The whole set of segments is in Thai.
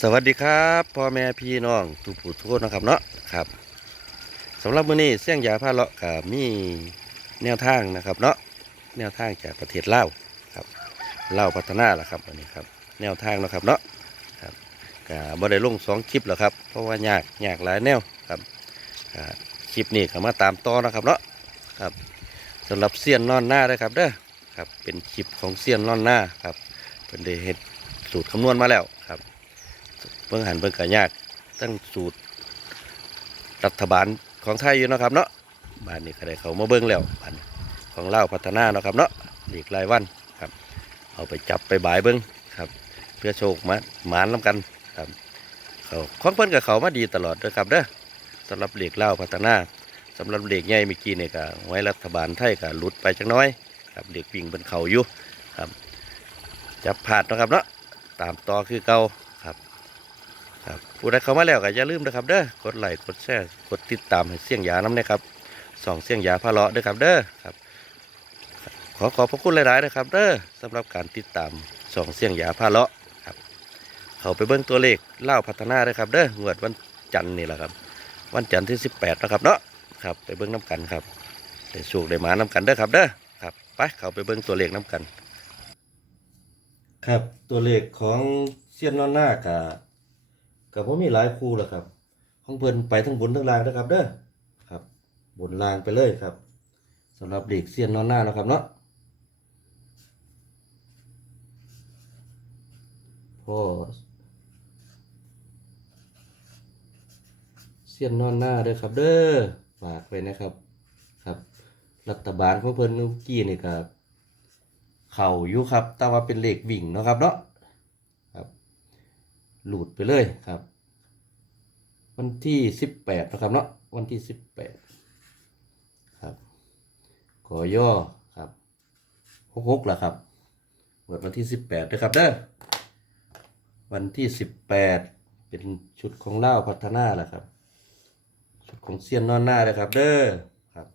สวัสดีครับพ่อแม่พี่น้องทุกผู้ทุกคนนะครับเนาะครับสำหรับมื้อนี้เสี่ยงยาพาเลาะกับมีแนวทางนะครับเนาะแนวทางจากประเทศลาวครับลาวพัฒนาละครับวันนี้ครับ แนวทางนะครับเนาะครับก็บ่ได้ลงสองคลิปแล้วครับเพราะว่ายากยากหลายแนวครับคลิปนี้ก็มาตามต่อนะครับเนาะครับสำหรับเสี้ยนนอนหน้าด้วยครับเด้อครับเป็นคลิปของเสี้ยนนอนหน้าครับเป็นได้เฮ็ดสูตรคำนวณมาแล้วครับ บิ่งหันเบิ่งกะยากตั้งสูตรรัฐบาลของไทยอยู่นะครับเนาะบ้านนี้ก็ได้เขามาเบิ่งแล้วบ้านของเล่าพัฒนาเนาะครับเนาะหลีกรายวันครับ เอาไปจับไปบายเบิ่งครับ เพื่อโชคมาหมานน้กันครับเขาของเพิ่นกับเขามาดีตลอดเด้อครับเด้อสำหรับเหล็กเล่าพัฒนาสำหรับเหล็กใหญ่เมื่อกี้เนี่ยก็ไว้รัฐบาลไทยก็หลุดไปจักหน้อยครับเหล็กวิ่งบนเขาอยู่ครับจับผาดนะครับเนาะตามต่อคือเก่า ครับครับผู้ใดเข้ามาแล้วก็อย่าลืมนะครับเด้อกดไลค์กดแชร์กดติดตามให้เสียงยาน้ำนะครับสองเสียงยาพาเลาะเด้อครับเด้อครับ ขอขอบพระคุณหลายๆนะครับเด้อสำหรับการติดตามสองเสียงยาพาเลาะครับ เขาไปเบิ้งตัวเลขเล่าพัฒนาด้อครับเด้องวดวันจันทร์นี่แหละครับ วันจันทร์ที่ 18นะครับเนาะครับไปเบิ้งน้ำกันครับได้สูกได้หมาน้ำกันเด้อครับเด้อครับไปเขาไปเบิ้งตัวเลขน้ำกัน ครับตัวเลขของเสี้ยนนอนหน้ากับ กับผมมีหลายคู่แหล้วครับ ของเพิ่นไปทั้งบนทั้งล่างนะครับเด้อครับ บนล่างไปเลยครับสำหรับเด็กเซียนนอนหน้านะครับเนาะพ่อเซียนนอนหน้าเด้อครับ เด้อฝากไว้นะครับครับ รัฐบาลของเพิ่นเมื่อกี้นี่ครับเข่าอยู่ครับ แต่ว่าเป็นเหลขวิ่งเนาะครับเนาะ หลุดไปเลยครับ วันที่สิบแปดนะครับเนาะวันที่สิบแปดครับขอย่อครับหกหกละครับเปิดวันที่สิบแปดนะครับเด้อวันที่สิบแปดเป็นชุดของเล่าพัฒนาแหละครับ ชุดของเซียนนอนหน้าเลยครับ เด้อครับ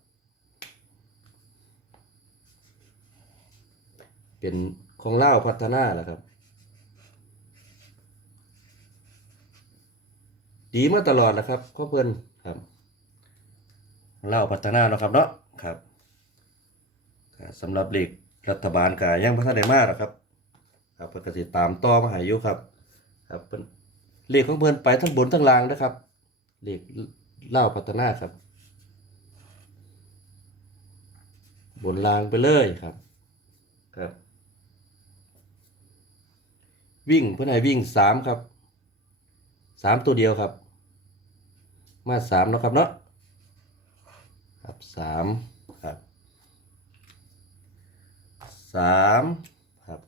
เป็นของเล่าพัฒนาแหละครับ ดีมาตลอดนะครับข้อเพื่อนครับเล่าพัฒนาเนาะครับเนาะครับสำหรับเหลขรัฐบาลก็ยังพัฒนาได้มากครับ ครับเพื่อนก็สิตามต่อมาหาอยู่ครับครับเพิ่นเลขของเพื่อนไปทั้งบนทั้งล่างนะครับเหลขเล่าพัฒนาครับ บนล่างไปเลยครับครับ วิ่งเพื่อนให้วิ่งสามครับ สามตัวเดียวครับ มาสามเนาะครับเนาะครับสามครับสามครับ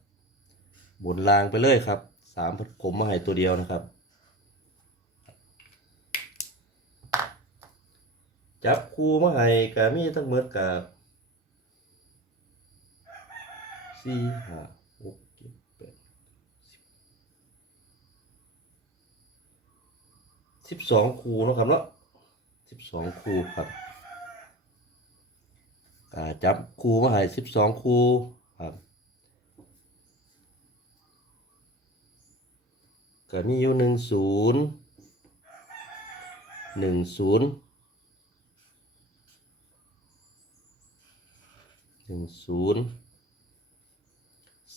บนรางไปเลยครับสามผมมาให้ตัวเดียวนะครับ จับคู่มาให้กะมีทั้งหมดกับสี่ห้าหกเจ็ดแปด สิบสองคูเนาะครับเนาะสิบสองคูครับจับคูมาให้สิบสองคูครับก็มีอยู่หนึ่งศูนย์หนึ่งศูนย์หนึ่งศูนย์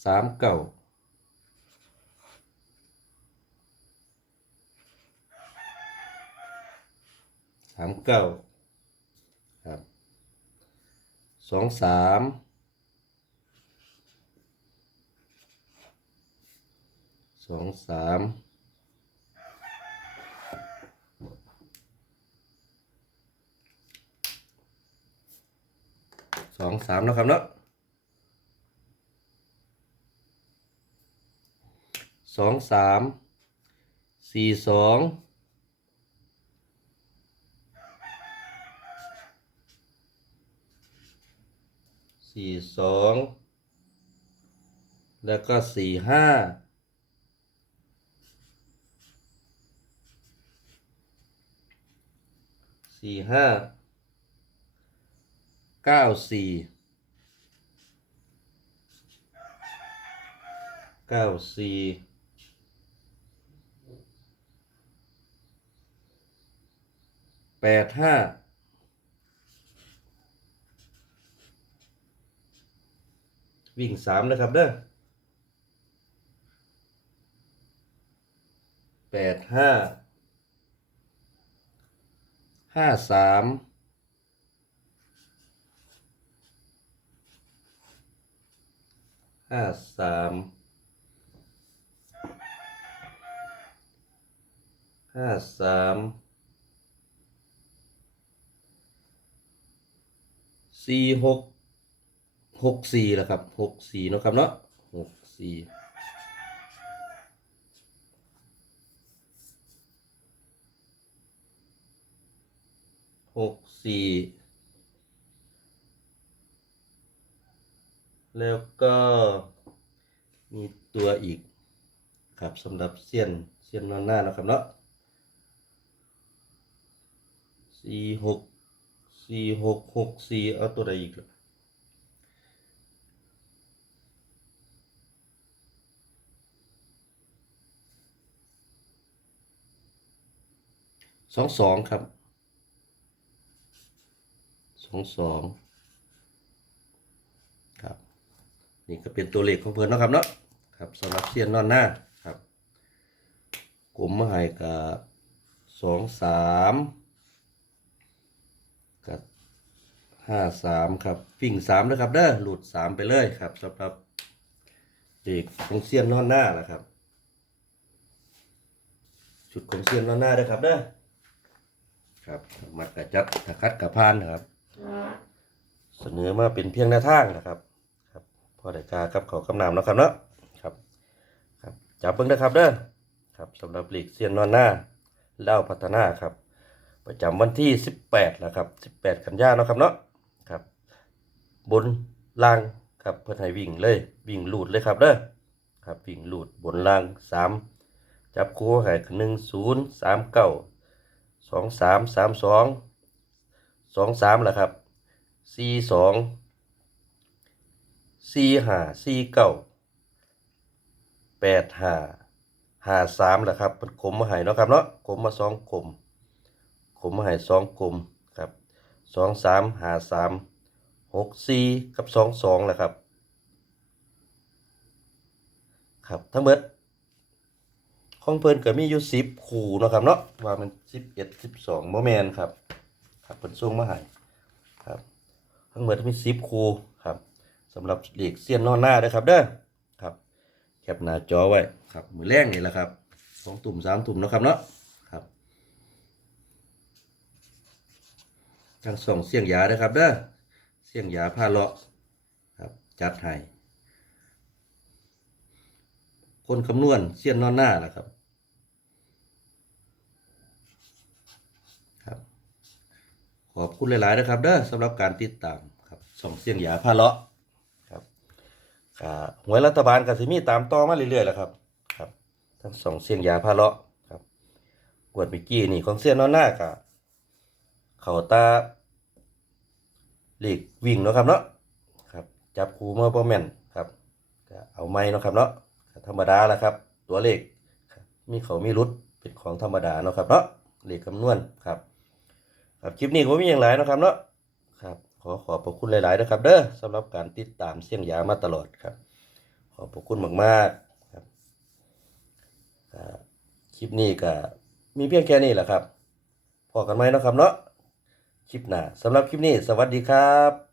สามเก้า สามเก้าครับสองสามสองสามสองสามนะครับเนาะสองสามสี่สอง สี่สองแล้วก็สี่ห้าสี่ห้าเก้าสี่เก้าสี่แปดห้า วิ่งสามนะครับเด้อแปดห้าห้าสามห้าสามห้าสามสี่หก หกสี่แล้วครับหกสี่เนาะครับเนาะหกสี่หกสี่แล้วก็มีตัวอีกครับสำหรับเสี้ยนเสี้ยนนอนหน้านะครับเนาะสี่หกสี่หกหกสี่เอาตัวใดอีกล่ะ สองสองครับสองสองครับ นี่ก็เป็นตัวเลขของเพื่อนนะครับเนาะครับสำหรับเซียนนอนหน้าครับกลุ่มมาให้กับสองสามกับห้าสามครับวิ่งสามนะครับเด้อหลุดสามไปเลยครับสำหรับเด็กของเซียนนอนหน้านะครับชุดของเซียนนอนหน้าด้อครับเด้อ ครับมัดกระจัดตะคัดกระพานนะครับ เสนอมาเป็นเพียงแนวทางนะครับ ครับพอได้กาครับเขากำนำเนาะครับเนาะครับครับจับเบิ่งนะครับเด้อครับสำหรับลีกเซียนนอนหน้าเล่าพัฒนาครับ ประจำวันที่ 18นะครับ18 กันยายนเนาะครับเนาะครับ บนล่างครับเพื่อให้วิ่งเลยวิ่งลูดเลยครับเด้อครับวิ่งลูดบนล่าง 3 จับคู่ให้หนึ่งศูนย์สามเก้า สองสามสามสองสองสามแหละครับสี่สองสี่ห้าสี่เก้าแปดห้าห้าสามแหละครับเป็นกลมมาหายเนาะครับเนาะกลมมาสองกลมกลมมาหายสองกลมครับสองสามห้าสามหกสี่กับสองสองแหละครับ ครับทั้งหมด ของเพิ่นก็มีอยู่สิบคู่เนาะครับเนาะว่ามันสิบเอ็ดสิบสองโมเมนครับ ครับเพิ่นส่งมาให้ครับ ทั้งหมดมีสิบคูครับสำหรับเด็กเซียนนอนหน้าเด้อครับเด้อครับแคปหน้าจอไว้ครับมือแรกนี่แหละครับสองตุ่มสามตุ่มเนาะครับเนาะครับทางส่องเสียงยาเด้อครับเด้อเสียงยาผ้าเลาะครับจัดให้ คนคำนวณเสียนนอนหน้าแหละครับ ครับ ขอบคุณหลาย ๆ นะครับเด้อสำหรับการติดตามครับส่องเสียงหยาพาเลาะครับหวยรัฐบาลกับสิมีตามต่อมาเรื่อย ๆแหละครับ ครับ ทั้งสองเสียงหยาพาเลาะครับกวดเมิกี้นี่ของเสียนนอนหน้ากะเขาตาหลีกวิ่งเนาะครับเนาะครับ จับคูเมาโปรแมนครับเอาไม้เนาะครับเนาะ ธรรมดาแหละครับ ตัวเลขมีเขามีรุดเป็นของธรรมดาเนาะครับเนาะเลขคำนวณครับ ครับคลิปนี้ก็มีอย่างไรนาะครับเนาะครับ ขอขอบพระคุณหลายๆนะครับ เด้อสำหรับการติดตามเสี่ยงยามาตลอดครับ ขอบพระคุณมากๆครับคลิปนี้ก็มีเพียงแค่นี้แหละครับพอกันไหมเนาะครับเนาะคลิปหน้าสำหรับคลิปนี้ สวัสดีครับ